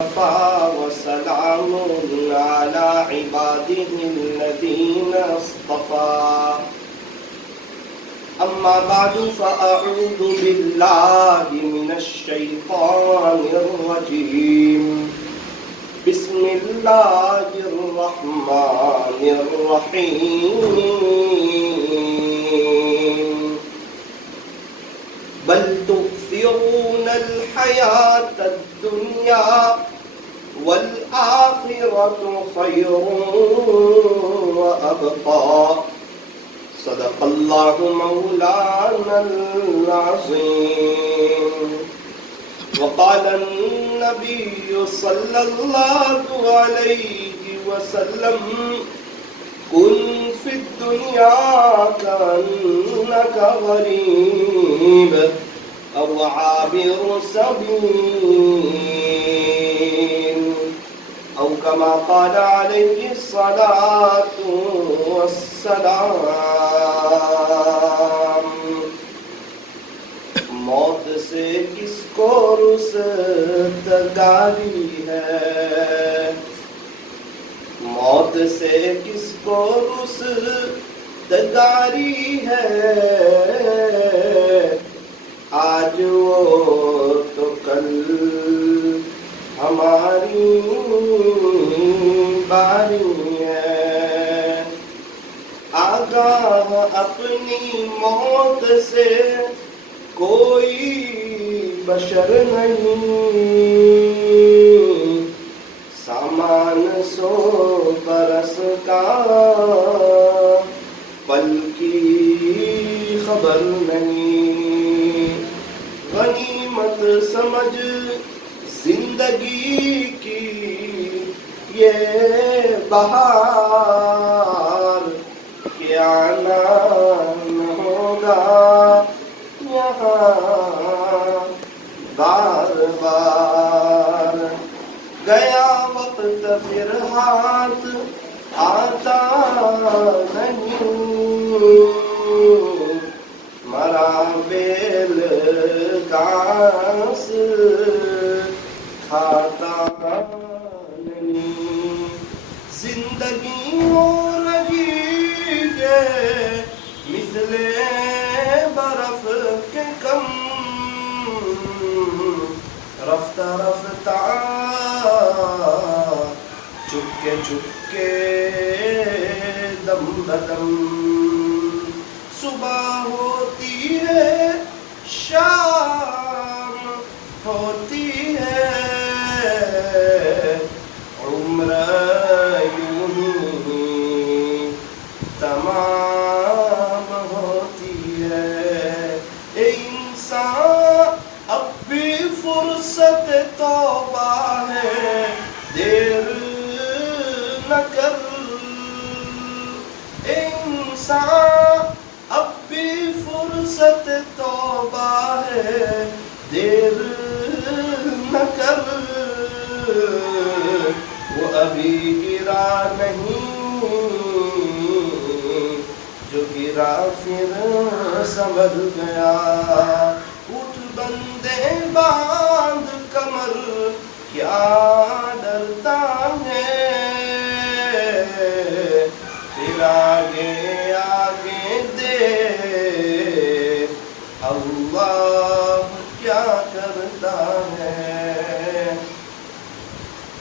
وسلام على عباده الذين اصطفى أما بعد فأعوذ بالله من الشيطان الرجيم بسم الله الرحمن الرحيم بل تؤثرون الحياة الدنيا والآخرة خير وأبقى صدق الله مولانا العظيم وقال النبي صلى الله عليه وسلم كن في الدنيا كأنك غريب أو عابر سبيل أو كما قال عليه الصلاة والسلام موت سے کس کو رستگاری ہے، موت سے کس کو رستگاری ہے، آج وہ تو کل ہماری باری ہے، آگاہ اپنی موت سے کوئی بشر نہیں، سامان 100 برس کا پل کی خبر نہیں، غنیمت سمجھ زندگی کی یہ بہار کہ آنا نہ ہوگا یہاں بار بار، گیا وقت پھر ہاتھ آتا نہیں، مرا بیل گھاس کھاتا نہیں، زندگی ہو رہی ہے مثل برف کے کم، رفتہ رفتہ چپکے چپکے دم بدم، صبح ہوتی ہے شام ہوتی ہے، عمر یوں ہی تمام ہوتی ہے، اے انسان اب بھی فرصت توبہ ہے، دیر نہ کر، اے انسان اب بھی فرصت توبہ ہے، دیر نہ کر، وہ ابھی گرا نہیں جو گرا پھر سنبھل گیا، اٹھ بندے باندھ کمر کیا ڈرتا ہے، پھر آگے آگے دیکھ اللہ کیا کرتا ہے،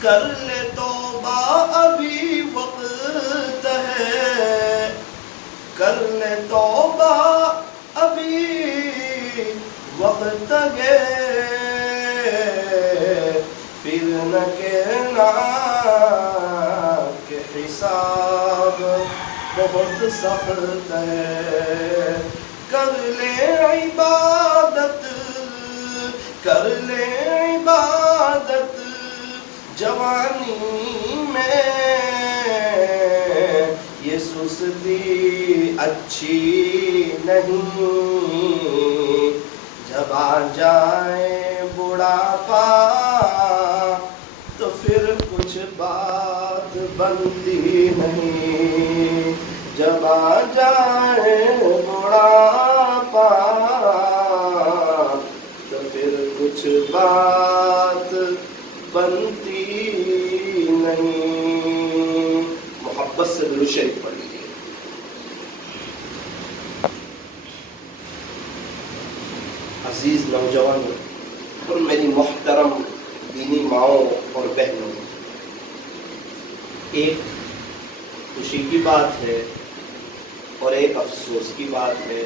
کر لے توبہ ابھی وقت ہے، کر لے توبہ ابھی وقت ہے، پھر نہ کہنا کہ حساب بہت سخت ہے، کر لے عبادت، کر لے عبادت جوانی میں، یہ سستی اچھی نہیں، جب آ جائے بڑھاپا تو پھر کچھ بات بنتی نہیں، جب آ جائے بڑھاپا تو پھر کچھ بات بنتی نہیں. محبت سے درود شریف پڑھ لیجیے. عزیز نوجوانوں اور میری محترم دینی ماؤں اور بہنوں، ایک خوشی کی بات ہے اور ایک افسوس کی بات ہے.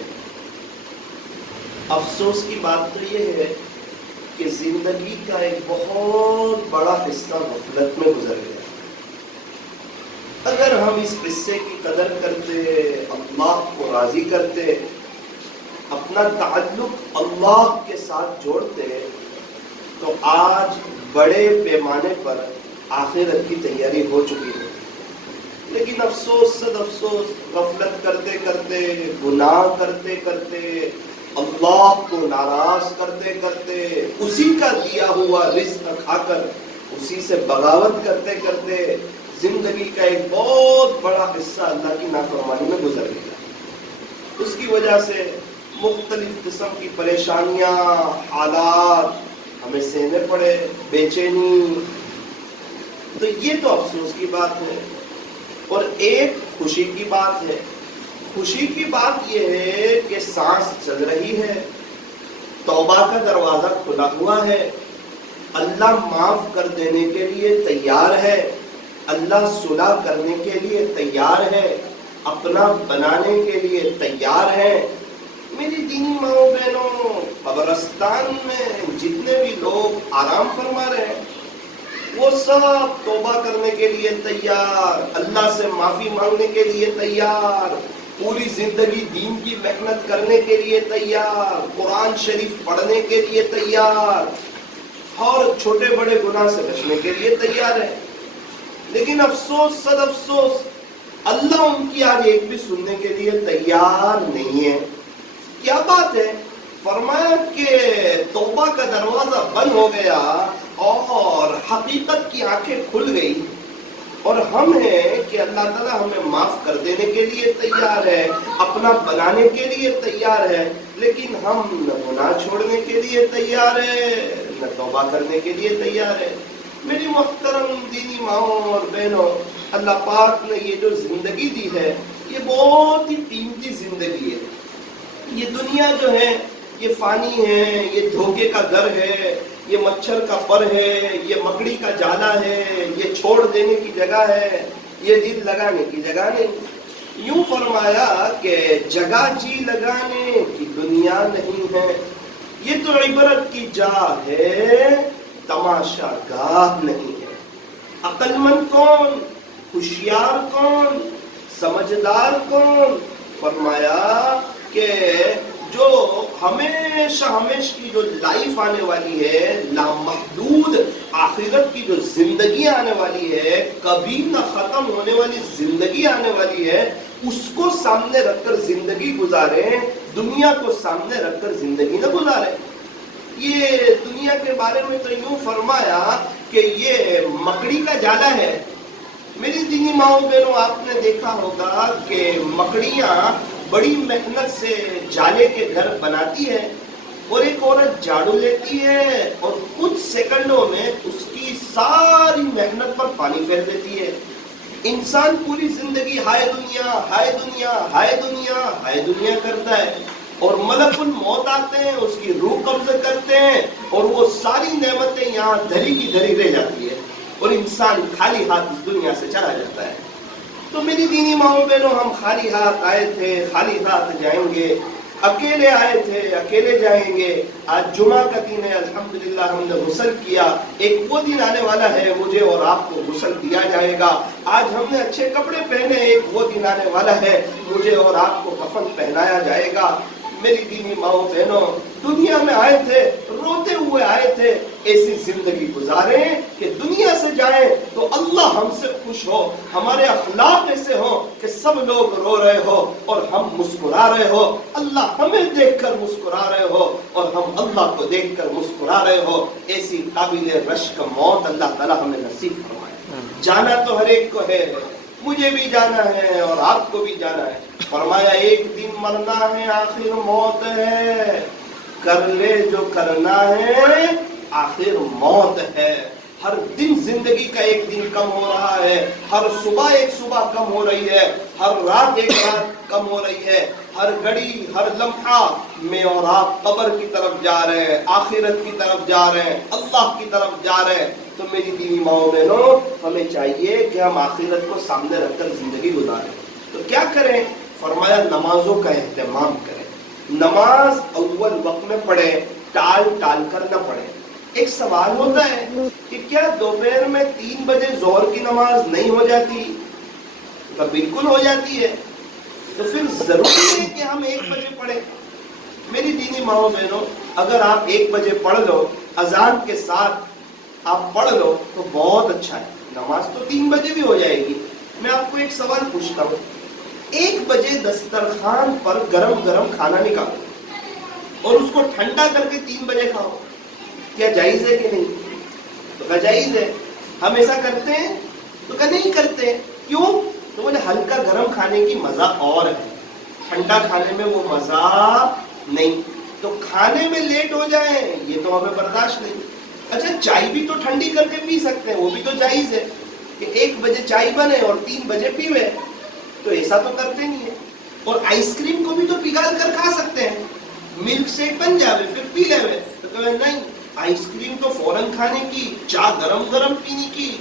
افسوس کی بات تو یہ ہے کہ زندگی کا ایک بہت بڑا حصہ غفلت میں گزر گیا. اگر ہم اس حصے کی قدر کرتے، اللہ کو راضی کرتے، اپنا تعلق اللہ کے ساتھ جوڑتے، تو آج بڑے پیمانے پر آخرت کی تیاری ہو چکی ہے. لیکن افسوس صد افسوس، غفلت کرتے کرتے، گناہ کرتے کرتے، اللہ کو ناراض کرتے کرتے، اسی کا دیا ہوا رزق کھا کر اسی سے بغاوت کرتے کرتے زندگی کا ایک بہت بڑا حصہ اللہ کی نافرمانی میں گزر گیا. اس کی وجہ سے مختلف قسم کی پریشانیاں، حالات ہمیں سہنے پڑے، بے چینی. تو یہ تو افسوس کی بات ہے. اور ایک خوشی کی بات ہے. خوشی کی بات یہ ہے کہ سانس چل رہی ہے، توبہ کا دروازہ کھلا ہوا ہے، اللہ معاف کر دینے کے لیے تیار ہے، اللہ صلح کرنے کے لیے تیار ہے، اپنا بنانے کے لیے تیار ہے. میری دینی ماؤں بہنوں، قبرستان میں جتنے بھی لوگ آرام فرما رہے ہیں وہ سب توبہ کرنے کے لیے تیار، اللہ سے معافی مانگنے کے لیے تیار، پوری زندگی دین کی محنت کرنے کے لیے تیار، قرآن شریف پڑھنے کے لیے تیار، اور چھوٹے بڑے گناہ سے بچنے کے لیے تیار ہے. لیکن افسوس صد افسوس، اللہ ان کی آج ایک بھی سننے کے لیے تیار نہیں ہے. کیا بات ہے؟ فرمایا کہ توبہ کا دروازہ بند ہو گیا اور حقیقت کی آنکھیں کھل گئی، اور ہم ہیں کہ اللہ تعالیٰ ہمیں معاف کر دینے کے لیے تیار ہے، اپنا بنانے کے لیے تیار ہے، لیکن ہم نہ گناہ چھوڑنے کے لیے تیار ہے، نہ توبہ کرنے کے لیے تیار ہے. میری محترم دینی ماؤں اور بہنوں، اللہ پاک نے یہ جو زندگی دی ہے یہ بہت ہی قیمتی زندگی ہے. یہ دنیا جو ہے یہ فانی ہے، یہ دھوکے کا گھر ہے، یہ مچھر کا پر ہے، یہ مکڑی کا جالا ہے، یہ چھوڑ دینے کی جگہ ہے، یہ دل لگانے کی جگہ نہیں. یوں فرمایا کہ جگہ جی لگانے کی دنیا نہیں ہے، یہ تو عبرت کی جا ہے، تماشا گاہ نہیں ہے. عقل مند کون، ہوشیار کون، سمجھدار کون؟ فرمایا کہ جو ہمیشہ کی جو لائف آنے والی ہے، لامحدود آخرت کی جو زندگی آنے والی ہے، کبھی نہ ختم ہونے والی زندگی آنے والی ہے، اس کو سامنے رکھ کر زندگی گزارے، دنیا کو سامنے رکھ کر زندگی نہ گزارے. یہ دنیا کے بارے میں تو یوں فرمایا کہ یہ مکڑی کا جالا ہے. میری دینی ماؤں بہنوں، آپ نے دیکھا ہوگا کہ مکڑیاں بڑی محنت سے جالے کے گھر بناتی ہے، اور ایک عورت جھاڑو لیتی ہے اور کچھ سیکنڈوں میں اس کی ساری محنت پر پانی پھیر دیتی ہے. انسان پوری زندگی ہائے دنیا ہائے دنیا ہائے دنیا ہائے دنیا کرتا ہے، اور ملک الموت آتے ہیں، اس کی روح قبض کرتے ہیں، اور وہ ساری نعمتیں یہاں دھری کی دھری رہ جاتی ہے، اور انسان خالی ہاتھ اس دنیا سے چلا جاتا ہے. تو میری دینی ماؤں بہنوں، ہم خالی ہاتھ آئے تھے، خالی ہاتھ جائیں گے. اکیلے آئے تھے، اکیلے جائیں گے. آج جمعہ کا دن ہے، الحمدللہ ہم نے غسل کیا. ایک وہ دن آنے والا ہے مجھے اور آپ کو غسل دیا جائے گا. آج ہم نے اچھے کپڑے پہنے، ایک وہ دن آنے والا ہے مجھے اور آپ کو کفن پہنایا جائے گا. میری دینی ماؤں بہنوں، دنیا میں آئے تھے، روتے ہوئے آئے تھے. ایسی زندگی گزاریں کہ دنیا سے جائیں تو اللہ ہم سے خوش ہو، ہمارے اخلاق ایسے ہوں کہ سب لوگ رو رہے ہو اور ہم مسکرا رہے ہو، اللہ ہمیں دیکھ کر مسکرا رہے ہو اور ہم اللہ کو دیکھ کر مسکرا رہے ہو. ایسی قابل رشک موت اللہ تعالی ہمیں نصیب فرمائے. جانا تو ہر ایک کو ہے، مجھے بھی جانا ہے اور آپ کو بھی جانا ہے. فرمایا ایک دن مرنا ہے، آخر موت ہے، کر لے جو کرنا ہے، آخر موت ہے. ہر دن زندگی کا ایک دن کم ہو رہا ہے، ہر صبح ایک صبح کم ہو رہی ہے، ہر رات ایک رات کم ہو رہی ہے، ہر گھڑی ہر لمحہ میں اور آپ قبر کی طرف جا رہے ہیں، آخرت کی طرف جا رہے ہیں، اللہ کی طرف جا رہے ہیں۔ تو میری دینی ماؤں بہنوں، ہمیں چاہیے کہ ہم آخرت کو سامنے رکھ کر زندگی گزاریں۔ تو کیا کریں؟ فرمایا نمازوں کا اہتمام کریں، نماز اول وقت میں پڑھیں، ٹال ٹال کر نہ پڑھیں۔ ایک سوال ہوتا ہے کہ کیا دوپہر میں 3 بجے ظہر کی نماز نہیں ہو جاتی؟ تو بالکل ہو جاتی ہے۔ تو پھر ضروری ہے کہ ہم 1 بجے پڑھیں؟ میری دینی ماؤں بہنوں، اگر آپ 1 بجے پڑھ لو، اذان کے ساتھ آپ پڑھ لو تو بہت اچھا ہے، نماز تو 3 بجے بھی ہو جائے گی۔ میں آپ کو ایک سوال پوچھتا ہوں، 1 بجے دسترخوان پر گرم گرم کھانا نکالو اور اس کو ٹھنڈا کر کے 3 بجے کھاؤ، کیا جائز ہے کہ نہیں؟ تو کہا جائز ہے۔ ہم ایسا کرتے ہیں؟ تو کہا نہیں کرتے۔ کیوں؟ تو بولے ہلکا گرم کھانے کی مزہ اور ہے، ٹھنڈا کھانے میں وہ مزہ نہیں۔ تو کھانے میں لیٹ ہو جائیں یہ تو ہمیں برداشت نہیں۔ اچھا چائے بھی تو ٹھنڈی کر کے پی سکتے ہیں، وہ بھی تو جائز ہے کہ 1 بجے چائے بنے اور 3 بجے پیوے، تو ایسا تو کرتے نہیں ہے۔ اور آئس کریم کو بھی تو پگھال کر کھا سکتے ہیں، ملک شیک بن جاوے پھر پی لیوے۔ تو کہے نہیں، آئس کریم تو فوراً کھانے کی، چائے گرم گرم پینے کی۔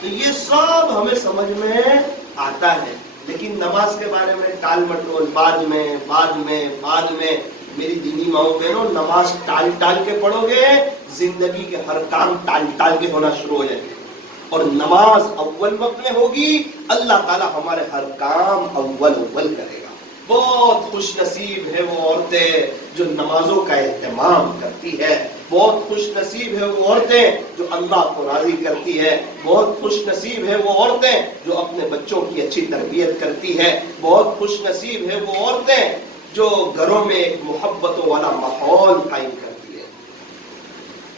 تو یہ سب ہمیں سمجھ میں آتا ہے، لیکن نماز کے بارے میں ٹال مٹول، بعد میں میری دینی ماؤں بہنوں، نماز ٹال ٹال کے پڑھو گے، زندگی کے ہر کام ٹال ٹال کے ہونا شروع ہو جائے گے۔ اور نماز اول وقت میں ہوگی، اللہ تعالی ہمارے ہر کام اول کرے گا۔ بہت خوش نصیب ہے وہ عورتیں جو نمازوں کا اہتمام کرتی ہے، بہت خوش نصیب ہے وہ عورتیں جو اللہ کو راضی کرتی ہے، بہت خوش نصیب ہے وہ عورتیں جو اپنے بچوں کی اچھی تربیت کرتی ہے، بہت خوش نصیب ہے وہ عورتیں جو گھروں میں ایک محبتوں والا ماحول قائم کرتی ہے۔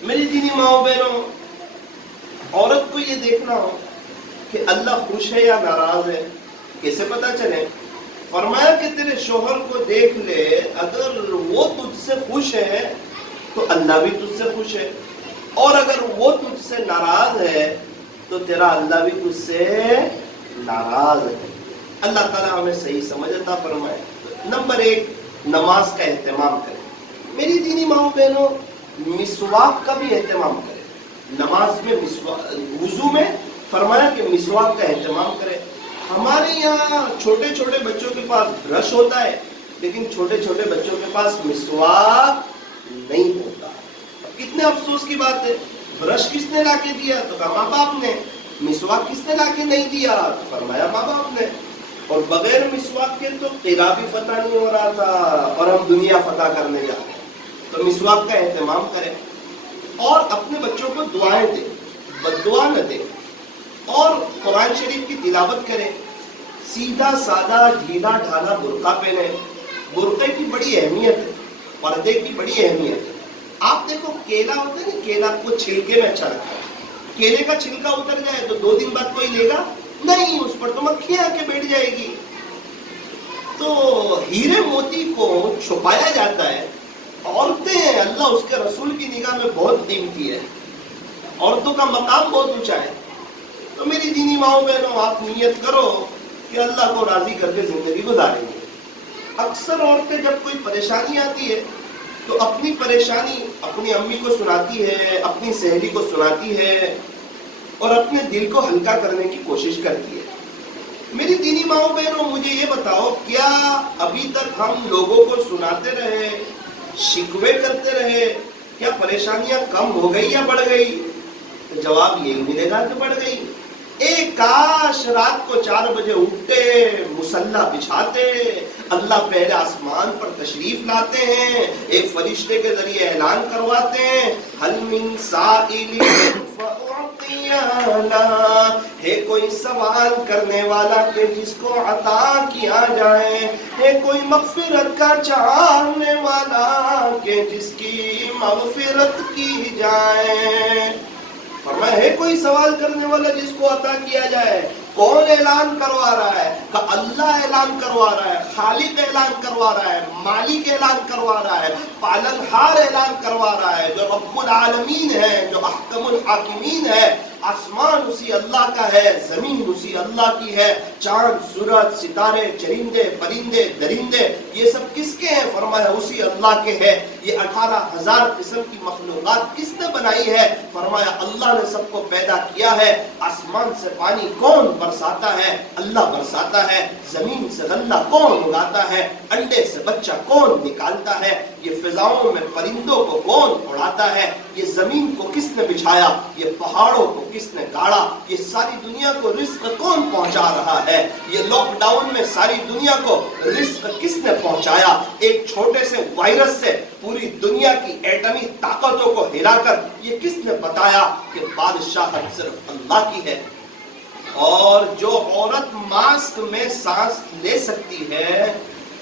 میری دینی ماؤں بہنوں، عورت کو یہ دیکھنا ہو کہ اللہ خوش ہے یا ناراض ہے، کیسے پتا چلے؟ فرمایا کہ تیرے شوہر کو دیکھ لے، اگر وہ تجھ سے خوش ہے تو اللہ بھی تجھ سے خوش ہے، اور اگر وہ تجھ سے ناراض ہے تو تیرا اللہ بھی تجھ سے ناراض ہے۔ اللہ تعالیٰ ہمیں صحیح سمجھ عطا فرمائے۔ نمبر 1، نماز کا اہتمام کریں۔ میری دینی ماؤں بہنوں، مسواک کا بھی اہتمام کریں۔ نماز میں وضو میں فرمایا کہ مسواک کا اہتمام کریں۔ ہمارے یہاں چھوٹے چھوٹے بچوں کے پاس برش ہوتا ہے، لیکن چھوٹے چھوٹے بچوں کے پاس مسواک نہیں ہوتا۔ اب کتنے افسوس کی بات ہے، برش کس نے لا کے دیا؟ تو کہا ماں باپ نے۔ مسواک کس نے لا کے نہیں دیا؟ تو فرمایا ماں باپ نے۔ اور بغیر مسواک کے تو قلعہ بھی فتح نہیں ہو رہا تھا، اور ہم دنیا فتح کرنے جا رہے ہیں۔ تو مسواک کا اہتمام کریں، اور اپنے بچوں کو دعائیں دیں، بد دعا نہ دیں، اور قرآن شریف کی تلاوت کریں۔ سیدھا سادہ ڈھیلا ڈھالا برقع پہنے۔ برقعے کی بڑی اہمیت ہے، پردے کی بڑی اہمیت ہے۔ آپ دیکھو کیلا ہوتا ہے نا، کیلا کو چھلکے میں اچھا لگتا ہے، کیلے کا چھلکا اتر جائے تو 2 دن بعد کوئی لے گا نہیں، اس پر تو مکھیاں آ کے بیٹھ جائے گی۔ تو ہیرے موتی کو چھپایا جاتا ہے۔ عورتیں اللہ اس کے رسول کی نگاہ میں بہت قیمتی ہے، عورتوں کا مقام بہت اونچا ہے۔ تو میری دینی ماؤں بہنوں، آپ نیت کرو کہ اللہ کو راضی کر کے زندگی گزاریں گے۔ اکثر عورتیں جب کوئی پریشانی آتی ہے تو اپنی پریشانی اپنی امی کو سناتی ہے، اپنی سہیلی کو سناتی ہے، اور اپنے دل کو ہلکا کرنے کی کوشش کرتی ہے۔ میری دینی ماؤں بہنوں، مجھے یہ بتاؤ، کیا ابھی تک ہم لوگوں کو سناتے رہے، شکوے کرتے رہے، کیا پریشانیاں کم ہو گئی یا بڑھ گئی؟ تو جواب یہی ملے گا کہ بڑھ گئی۔ ایک کاش رات کو 4 بجے اٹھتے، مصلی بچھاتے، اللہ پہلے آسمان پر تشریف لاتے ہیں، ایک فرشتے کے ذریعے اعلان کرواتے ہیں، حل من سائل فأعطی لا، ہے کوئی سوال کرنے والا کہ جس کو عطا کیا جائے، ہے کوئی مغفرت کا چاہنے والا کہ جس کی مغفرت کی جائے۔ فرمایا ہے کوئی سوال کرنے والا جس کو عطا کیا جائے؟ کون اعلان کروا رہا ہے؟ کہ اللہ اعلان کروا رہا ہے، خالق اعلان کروا رہا ہے، مالک اعلان کروا رہا ہے، پالنہار اعلان کروا رہا ہے، جو رب العالمین ہے، جو احکم الحاکمین ہے۔ آسمان اسی اللہ کا ہے، زمین اسی اللہ کی ہے، چاند سورج ستارے چرندے پرندے درندے یہ سب کس کے ہیں؟ فرمایا اسی اللہ کے ہے۔ یہ 18,000 قسم کی مخلوقات کس نے بنائی ہے؟ فرمایا اللہ نے سب کو پیدا کیا ہے۔ آسمان سے پانی کون برساتا ہے؟ اللہ برساتا ہے۔ زمین سے غلہ کون اگاتا ہے؟ انڈے سے بچہ کون نکالتا ہے؟ یہ فضاؤں میں پرندوں کو کون اڑاتا ہے؟ یہ زمین کو کس نے بچھایا؟ یہ پہاڑوں کو کس نے گاڑا؟ یہ ساری دنیا کو رزق کون پہنچا رہا ہے؟ یہ لاک ڈاؤن میں ساری دنیا کو رزق کس نے پہنچایا؟ ایک چھوٹے سے وائرس سے پوری دنیا کی ایٹمی طاقتوں کو ہلا کر یہ کس نے بتایا کہ بادشاہت صرف اللہ کی ہے؟ اور جو عورت ماسک میں سانس لے سکتی ہے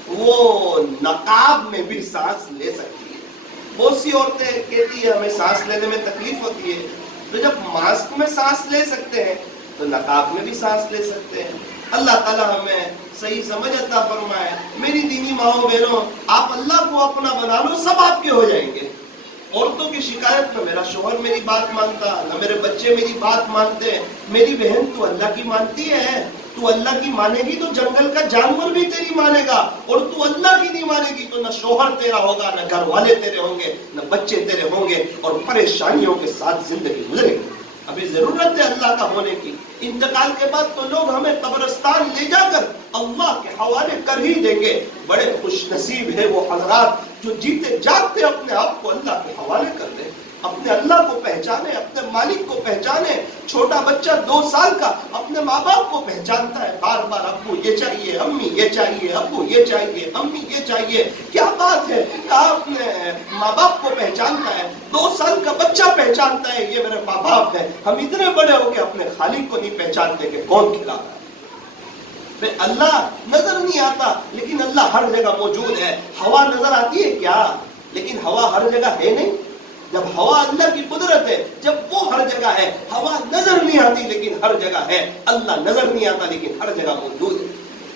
وہ نقاب میں بھی سانس لے سکتی ہے۔ بہت سی عورتیں کہتی ہیں ہمیں سانس لینے میں تکلیف ہوتی ہے، تو جب ماسک میں سانس لے سکتے ہیں تو نقاب میں بھی سانس لے سکتے ہیں۔ اللہ تعالیٰ ہمیں صحیح سمجھ عطا فرمائے۔ میری دینی ماؤں بہنوں، آپ اللہ کو اپنا بنا لو، سب آپ کے ہو جائیں گے۔ عورتوں کی شکایت نہ میرا شوہر میری بات مانتا، نہ میرے بچے میری بات مانتے۔ میری بہن تو اللہ کی مانتی ہے، تو اللہ کی مانے گی تو جنگل کا جانور بھی تیری مانے گا، اور تو اللہ کی نہیں مانے گی تو نہ شوہر تیرا ہوگا، نہ گھر والے تیرے ہوں گے، نہ بچے تیرے ہوں گے، اور پریشانیوں کے ساتھ زندگی گزرے گی۔ ابھی ضرورت ہے اللہ کا ہونے کی۔ انتقال کے بعد تو لوگ ہمیں قبرستان لے جا کر اللہ کے حوالے کر ہی دیں گے۔ بڑے خوش نصیب ہے وہ حضرات جو جیتے جاگتے اپنے آپ کو اللہ کے حوالے کر دیں، اپنے اللہ کو پہچانے، اپنے مالک کو پہچانے۔ چھوٹا بچہ 2 سال کا اپنے ماں باپ کو پہچانتا ہے، بار بار ابو یہ چاہیے، امی یہ چاہیے، ابو یہ چاہیے، امی یہ چاہیے۔ کیا بات ہے کہ اپنے ماں باپ کو پہچانتا ہے۔ 2 سال کا بچہ پہچانتا ہے یہ میرے ماں باپ ہے۔ ہم اتنے بڑے ہو کے اپنے خالق کو نہیں پہچانتے کہ کون کھلا رہا ہے۔ اللہ نظر نہیں آتا لیکن اللہ ہر جگہ موجود ہے۔ ہوا نظر آتی ہے کیا؟ لیکن ہوا ہر جگہ ہے نہیں۔ جب ہوا اللہ کی قدرت ہے، جب وہ ہر جگہ ہے، ہوا نظر نہیں آتی لیکن ہر جگہ ہے۔ اللہ نظر نہیں آتا لیکن ہر جگہ موجود ہے۔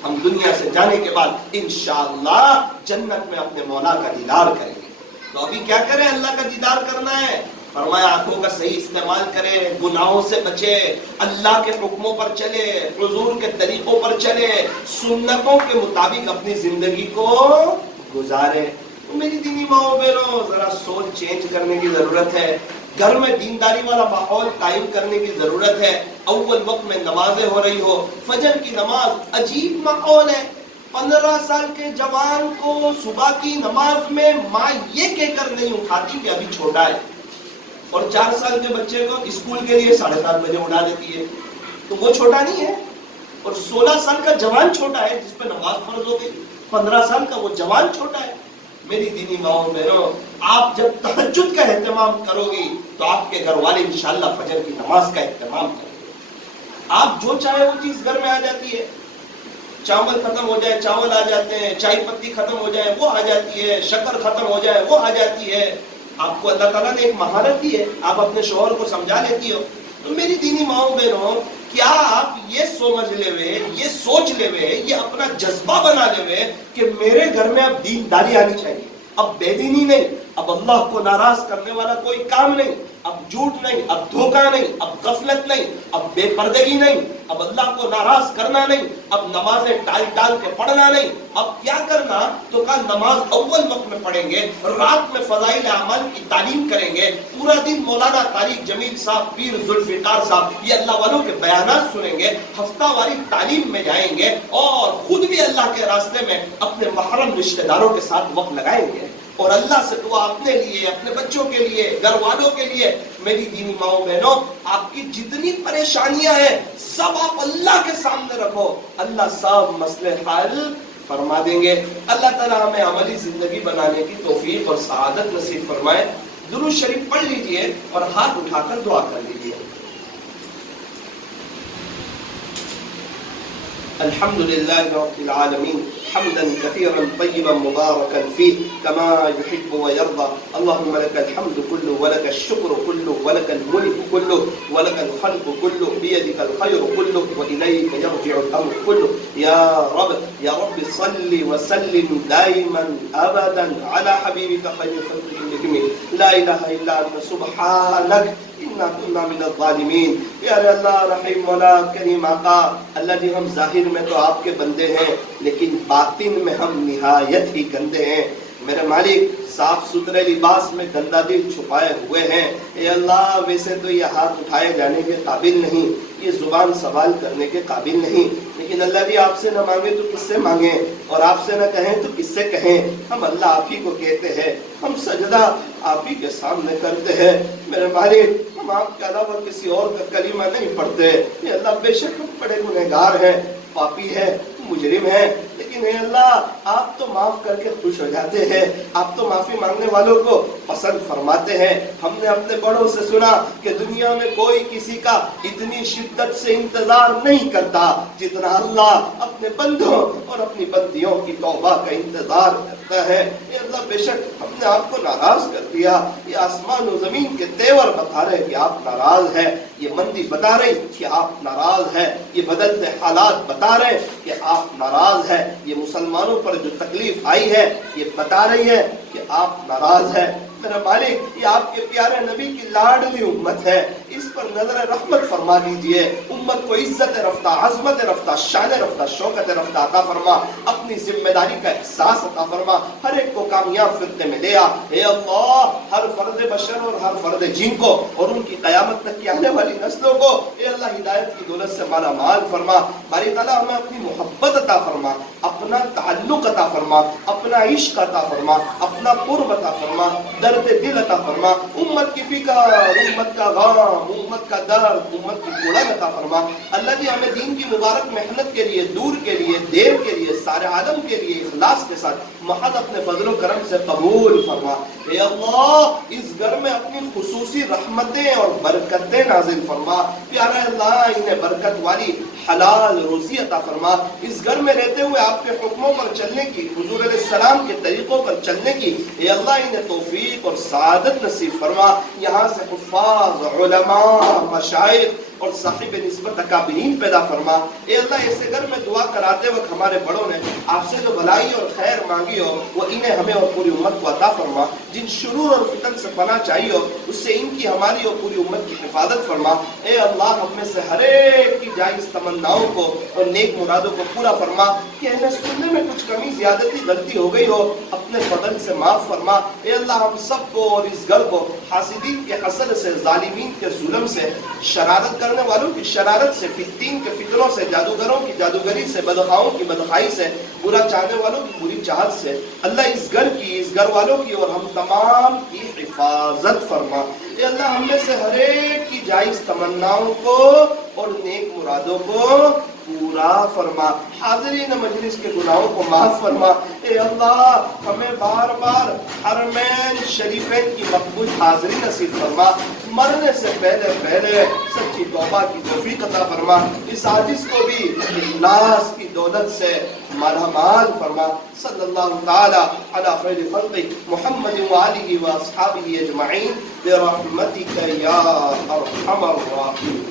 ہم دنیا سے جانے کے بعد انشاءاللہ جنت میں اپنے مولا کا دیدار کریں گے۔ تو ابھی کیا کریں؟ اللہ کا دیدار کرنا ہے۔ فرمایا آنکھوں کا صحیح استعمال کرے، گناہوں سے بچے، اللہ کے حکموں پر چلے، حضور کے طریقوں پر چلے، سنتوں کے مطابق اپنی زندگی کو گزارے۔ تو میری دینی ماؤں بہنوں، ذرا سوچ چینج کرنے کی ضرورت ہے۔ گھر میں دینداری والا ماحول قائم کرنے کی ضرورت ہے۔ اول وقت میں نمازیں ہو رہی ہو، فجر کی نماز عجیب ماحول ہے۔ 15 سال کے جوان کو صبح کی نماز میں ماں یہ کہہ کر نہیں اٹھاتی کہ ابھی چھوٹا ہے، اور 4 سال کے بچے کو اسکول کے لیے 7:30 بجے اٹھا دیتی ہے، تو وہ چھوٹا نہیں ہے۔ اور 16 سال کا جوان چھوٹا ہے جس پہ نماز فرض ہو گئی، 15 سال کا وہ جوان چھوٹا ہے۔ میری دینی ماؤں بہنوں، آپ جب تہجد کا اہتمام کرو گی تو آپ کے گھر والے انشاءاللہ فجر کی نماز کا اہتمام کریں گے۔ آپ جو چاہے وہ چیز گھر میں آ جاتی ہے۔ چاول ختم ہو جائے چاول آ جاتے ہیں، چائے پتی ختم ہو جائے وہ آ جاتی ہے، شکر ختم ہو جائے وہ آ جاتی ہے۔ آپ کو اللہ تعالیٰ نے ایک مہارت دی ہے، آپ اپنے شوہر کو سمجھا لیتی ہو۔ تو میری دینی ماؤں بہنوں، کیا آپ یہ سمجھ لے ہوئے، یہ سوچ لے ہوئے، یہ اپنا جذبہ بنا لے ہوئے کہ میرے گھر میں اب دینداری آنی چاہیے، اب بے دینی نہیں، اب اللہ کو ناراض کرنے والا کوئی کام نہیں، اب جھوٹ نہیں، اب دھوکہ نہیں، اب غفلت نہیں، اب بے پردگی نہیں، اب اللہ کو ناراض کرنا نہیں، اب نمازیں ٹال ٹال کے پڑھنا نہیں۔ اب کیا کرنا؟ تو کہا نماز اول وقت میں پڑھیں گے، رات میں فضائل اعمال کی تعلیم کریں گے، پورا دن مولانا طارق جمیل صاحب، پیر ذوالفقار صاحب، یہ اللہ والوں کے بیانات سنیں گے، ہفتہ واری تعلیم میں جائیں گے، اور خود بھی اللہ کے راستے میں اپنے محرم رشتہ داروں کے ساتھ وقت لگائیں گے، اور اللہ سے دعا اپنے لیے، اپنے بچوں کے لیے، گھر والوں کے لیے۔ میری دینی ماؤں بہنوں، آپ کی جتنی پریشانیاں ہیں سب آپ اللہ کے سامنے رکھو، اللہ سب مسئلے حل فرما دیں گے۔ اللہ تعالیٰ ہمیں عملی زندگی بنانے کی توفیق اور سعادت نصیب فرمائے۔ درود شریف پڑھ لیجئے اور ہاتھ اٹھا کر دعا کر لیجئے۔ الحمد لله رب العالمين حمدا كثيرا طيبا مباركا فيه كما يحب ويرضى. اللهم لك الحمد كله ولك الشكر كله ولك الملك كله ولك الخلق كله بيدك الخير كله وإليك يرجع الأمر كله. يا رب صل وسلم دائما أبدا على حبيبك خير الخلق كلهم. لا إله إلا أنت سبحانك إنا كنا من الظالمين. پیارے اللہ رحیم مولا کریم آقا، اللہ جی ہم ظاہر میں تو آپ کے بندے ہیں لیکن باطن میں ہم نہایت ہی گندے ہیں. میرے مالک صاف ستھرے لباس میں گندا دل چھپائے ہوئے ہیں. اے اللہ ویسے تو یہ ہاتھ اٹھائے جانے کے قابل نہیں، یہ زبان سوال کرنے کے قابل نہیں، لیکن اللہ بھی آپ سے نہ مانگے تو کس سے مانگیں، اور آپ سے نہ کہیں تو کس سے کہیں. ہم اللہ آپ ہی کو کہتے ہیں، ہم سجدہ آپ ہی کے سامنے کرتے ہیں. میرے مالک ہم آپ کے علاوہ کسی اور کا کلمہ نہیں پڑھتے. اے اللہ بے شک ہم بڑے گنہگار ہیں، پاپی ہیں، مجرم ہیں، لیکن اے اللہ آپ تو معاف کر کے خوش ہو جاتے ہیں، آپ تو معافی مانگنے والوں کو پسند فرماتے ہیں. ہم نے اپنے بڑوں سے سنا کہ دنیا میں کوئی کسی کا اتنی شدت سے انتظار نہیں کرتا جتنا اللہ اپنے بندوں اور اپنی بندیوں کی توبہ کا انتظار کرتا ہے. اے اللہ بے شک ہم نے آپ کو ناراض کر دیا. یہ آسمان و زمین کے تیور بتا رہے کہ آپ ناراض ہیں، یہ مندی بتا رہی کہ آپ ناراض ہیں، یہ بدلتے حالات بتا رہے کہ آپ ناراض ہیں، یہ مسلمانوں پر جو تکلیف آئی ہے یہ بتا رہی ہے کہ آپ ناراض ہیں. میرا مالک یہ آپ کے پیارے نبی کی لاڈلی امت ہے، اس پر نظر رحمت فرما دیجئے. امت کو عزت رفتہ، عظمت رفتہ، شان رفتہ، شوکت رفتہ عطا فرما، اپنی ذمہ داری کا احساس عطا فرما، ہر ایک کو کامیاب فرقے میں لے آ. اے اللہ ہر فرد بشر اور ہر فرد جن کو اور ان کی قیامت تک کی آنے والی نسلوں کو اے اللہ ہدایت کی دولت سے مالا مال فرما. باری تعالیٰ ہمیں اپنی محبت عطا فرما، اپنا تعلق عطا فرما، اپنا عشق عطا فرما، اپنا قرب عطا فرما، درد دل عطا فرما، امت کی فکر، امت کا غم، امت کا درد، امت کی کوڑن عطا فرما. اللہ جی ہمیں دین کی مبارک محنت کے لیے، دور کے لیے، دیر کے لیے، سارے عالم کے لیے اخلاص کے ساتھ محض اپنے فضل و کرم سے قبول فرما. اے اللہ اس گھر میں اپنی خصوصی رحمتیں اور برکتیں نازل فرما. پیارا اللہ انہیں برکت والی حلال روزی عطا فرما. اس گھر میں رہتے ہوئے آپ کے حکموں پر چلنے کی، حضور علیہ السلام کے طریقوں پر چلنے کی اے اللہ انہیں توفیق اور سعادت نصیب فرما. یہاں سے حفاظ، علماء، مشائخ اور صاحب نسبت اکابرین پیدا فرما. اے اللہ ایسے گھر میں دعا کراتے وقت ہمارے بڑوں نے آپ سے جو بھلائی اور خیر مانگی ہو وہ انہیں، ہمیں اور پوری امت کو عطا فرما. جن شرور اور فتن سے پناہ چاہیے ہو اس سے ان کی، ہماری اور پوری امت کی حفاظت فرما. اے اللہ ہم میں سے ہر ایک کی جائز تمناؤں کو اور نیک مرادوں کو پورا فرما. کہ ہمیں سننے میں کچھ کمی زیادتی غلطی ہو گئی ہو اپنے فضل سے معاف فرما. اے اللہ ہم سب کو اور اس گھر کو حاسدین کے حسد سے، ظالمین کے ظلم سے، شرارت کرنے والوں کی شرارت سے، فتین کے فتنوں سے، جادوگروں کی جادوگری سے، بدخواہوں کی بدخواہی سے، برا چاہنے والوں کی بری چاہت سے اللہ اس گھر کی، اس گھر والوں کی اور ہم تمام کی حفاظت فرما. اے اللہ ہم میں سے ہر ایک کی جائز تمناؤں کو اور نیک مرادوں کو پورا فرما. حاضرین مجلس کے گناہوں کو معاف فرما. اے اللہ ہمیں بار بار حرمین شریفین کی مقبول حاضری نصیب فرما. مرنے سے پہلے پہلے سچی توبہ کی توفیق عطا فرما. اس عاجز کو بھی اخلاص کی دولت سے مالا مال فرما. صلی اللہ تعالی علی خیر خلق محمد وآلہ واصحابہ اجمعین برحمتک یا ارحم الراحمین.